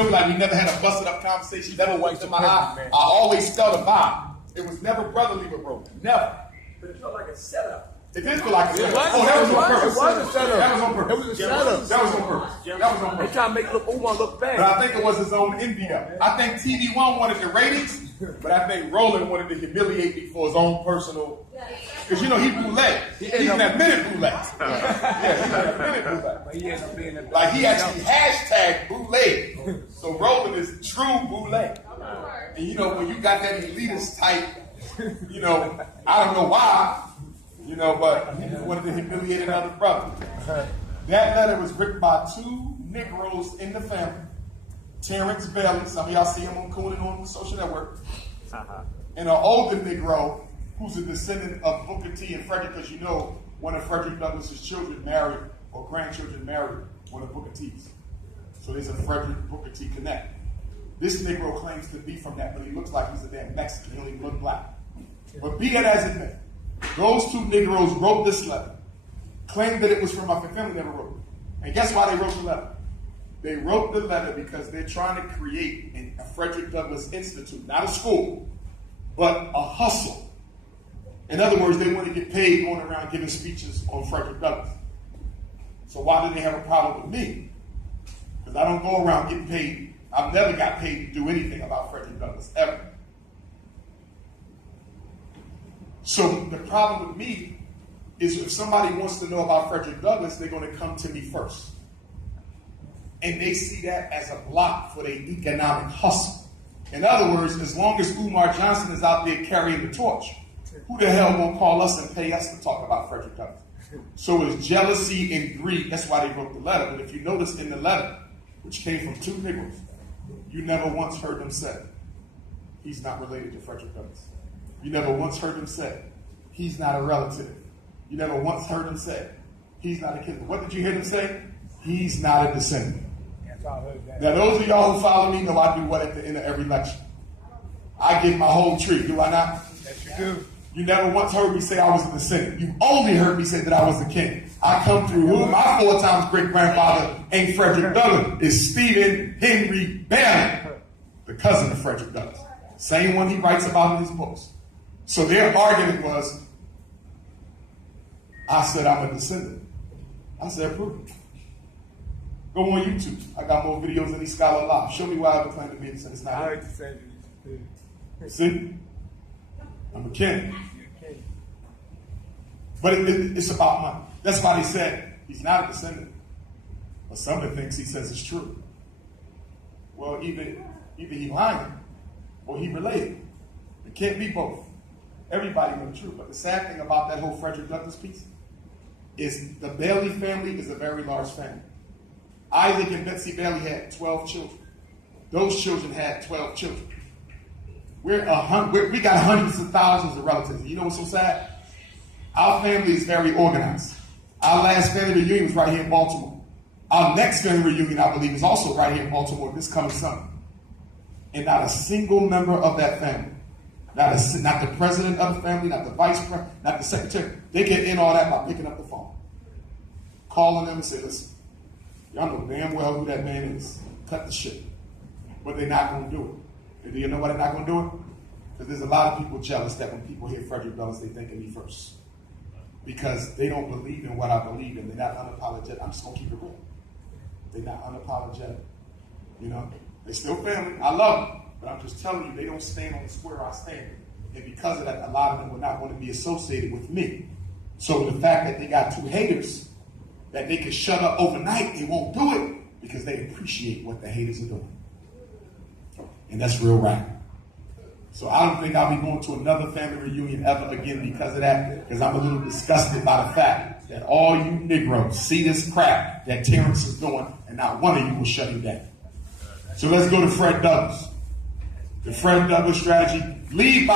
still be like, we never had a busted up conversation. Never went to my eye. I always felt a vibe. It was never brotherly with Roland. Never. But it felt like a setup. It did feel like a setup. Oh, that was on purpose. It was a setup. That was on purpose. It was a setup. That was on purpose. That was on They purpose. trying to make Umar look bad. But I think it was his own envy though. I think TV One wanted the ratings, but I think Roland wanted to humiliate me for his own personal. Because you know he bootleg. He even admitted bootleg. Yeah, he admitted bootleg. But he ended up being Like he actually hashtag bootleg. So Roland is true bootleg. And you know when you got that elitist type, you know I don't know why. You know, but he just wanted to humiliate another brother. That letter was written by two Negroes in the family. Terrence Bailey, some of y'all see him on Coonan on the social network. And an older Negro who's a descendant of Booker T and Frederick, because you know one of Frederick Douglass's children married, or grandchildren married, one of Booker T's. So there's a Frederick Booker T connect. This Negro claims to be from that, but he looks like he's a damn Mexican. He don't even look black. But be it as it may, those two Negroes wrote this letter, claimed that it was from my family never wrote it. And guess why they wrote the letter? They wrote the letter because they're trying to create a Frederick Douglass Institute, not a school, but a hustle. In other words, they want to get paid going around giving speeches on Frederick Douglass. So why do they have a problem with me? Because I don't go around getting paid. I've never got paid to do anything about Frederick Douglass, ever. So the problem with me is if somebody wants to know about Frederick Douglass, they're going to come to me first. And they see that as a block for their economic hustle. In other words, as long as Umar Johnson is out there carrying the torch, who the hell won't call us and pay us to talk about Frederick Douglass? So it's jealousy and greed. That's why they wrote the letter. But if you notice in the letter, which came from two Negroes, you never once heard them say, he's not related to Frederick Douglass. You never once heard them say, he's not a relative. You never once heard them say, he's not a kid. What did you hear them say? He's not a descendant. Now, those of y'all who follow me know I do what at the end of every lecture? I give my whole tree. Do I not? Yes, you do. You never once heard me say I was a descendant. You only heard me say that I was the king. I come through who? My 4 times great-grandfather ain't Frederick Douglass. It's Stephen Henry Bailey, the cousin of Frederick Douglass. Same one he writes about in his books. So their argument was, I said I'm a descendant. I said, prove it. Go on YouTube. I got more videos than these Scholar Live. Show me why I ever claim to be a descendant. It's not I heard you say that. See? I'm a king. But it's about money. That's why they said he's not a descendant. But somebody thinks he says it's true. Well, either he lying or he related. It can't be both. Everybody knows the truth. But the sad thing about that whole Frederick Douglass piece is the Bailey family is a very large family. Isaac and Betsy Bailey had 12 children. Those children had 12 children. We got hundreds of thousands of relatives. You know what's so sad? Our family is very organized. Our last family reunion was right here in Baltimore. Our next family reunion, I believe, is also right here in Baltimore this coming summer. And not a single member of that family, not the president of the family, not the vice president, not the secretary, they get in all that by picking up the phone, calling them and say, listen, y'all know damn well who that man is. Cut the shit. But they're not going to do it. And do you know why they're not going to do it? Because there's a lot of people jealous that when people hear Frederick Douglass, they think of me first. Because they don't believe in what I believe in. They're not unapologetic. I'm just going to keep it real. They're not unapologetic. You know? They're still family. I love them. But I'm just telling you, they don't stand on the square I stand. And because of that, a lot of them will not want to be associated with me. So the fact that they got two haters that they can shut up overnight, they won't do it because they appreciate what the haters are doing. And that's real rap. So I don't think I'll be going to another family reunion ever again because of that, because I'm a little disgusted by the fact that all you Negroes see this crap that Terrence is doing, and not one of you will shut him down. So let's go to Fred Douglass. The Fred Douglass strategy, lead by